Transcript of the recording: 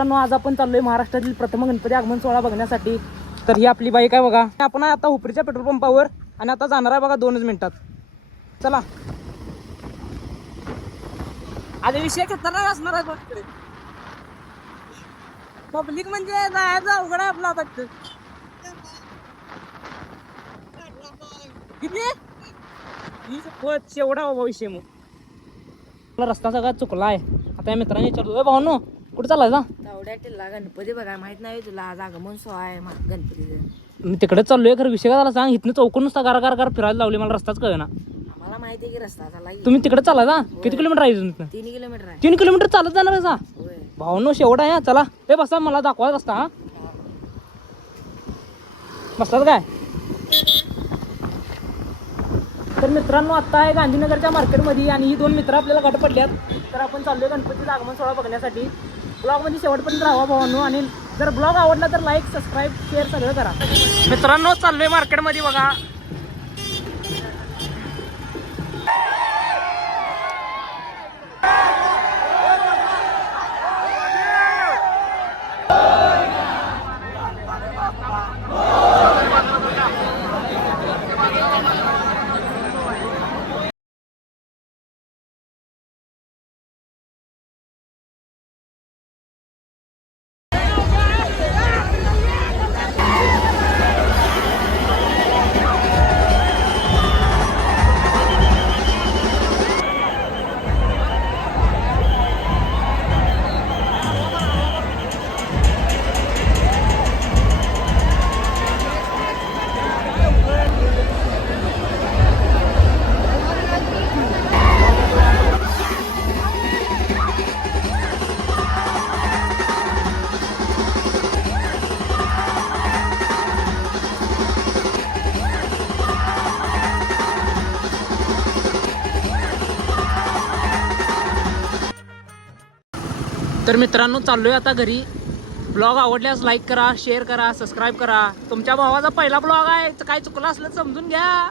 आज आपण चाललोय महाराष्ट्रातील प्रथम गणपती आगमन सोहळा बघण्यासाठी. तर ही आपली बाईक आहे बघा. आपण आता हुपरीच्या पेट्रोल पंपावर आणि आता जाणार आहे बघा 2 मिनिटात. चला. आधी विषय खतरनाक असणार आहे बघ. पब्लिक म्हणजे जायचं अवघड आहे आपला फक्त. किती शेवढा विषय मग रस्ता सगळा चुकला आहे. आता या मित्रांनी विचारतो भाऊनो कुठे चालायचा? तेवढ्या टिल्ला गणपती बघा माहित नाही तुला आज आगमन सोहळा आहे गणपतीचं. मी तिकडे चाललोय खरं विषय काय झाला सांग. इथनं चौकून नुसता गार फिरायला लावली मला रस्ताच कळेना. आम्हाला माहिती आहे की रस्ता झाला. तुम्ही तिकडे चालायचा किती किलोमीटर आहे इथून? 3 किलोमीटर आहे. 3 किलोमीटर चालत जाणार आहे का होय. भाऊनो शेवढा आहे. चला ते बसा मला दाखवा रस्ता. हा बसतात काय? तर मित्रांनो आता आहे गांधीनगरच्या मार्केटमध्ये आणि ही 2 मित्र आपल्याला गाठ पडल्यात. तर आपण चाललोय गणपतीचा आगमन सोहळा बघण्यासाठी. ब्लॉगमध्ये शेवटपर्यंत राहा भावांनो आणि जर ब्लॉग आवडला तर लाईक सबस्क्राईब शेअर सगळं करा. मित्रांनो चाललोय मार्केटमध्ये बघा. तर मित्रांनो चाललोय आता घरी. ब्लॉग आवडल्यास लाईक करा शेअर करा सबस्क्राईब करा. तुमच्या भावाचा पहिला ब्लॉग आहे. काय चुकलं असलं समजून घ्या.